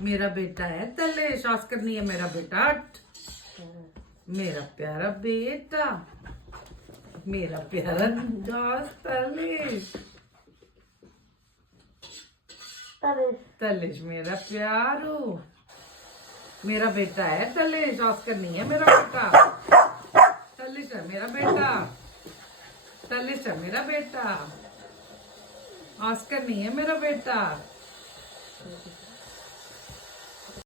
मेरा बेटा है तलेश, ऑस्कर नहीं है मेरा बेटा। हट। मेरा प्यारा बेटा, मेरा प्यारा दोस्त तलेश। तलेश मेरा प्यारो, मेरा बेटा है तलेश, ऑस्कर नहीं है मेरा बेटा। तलेश है मेरा बेटा, तलेश है मेरा बेटा, ऑस्कर नहीं है मेरा बेटा।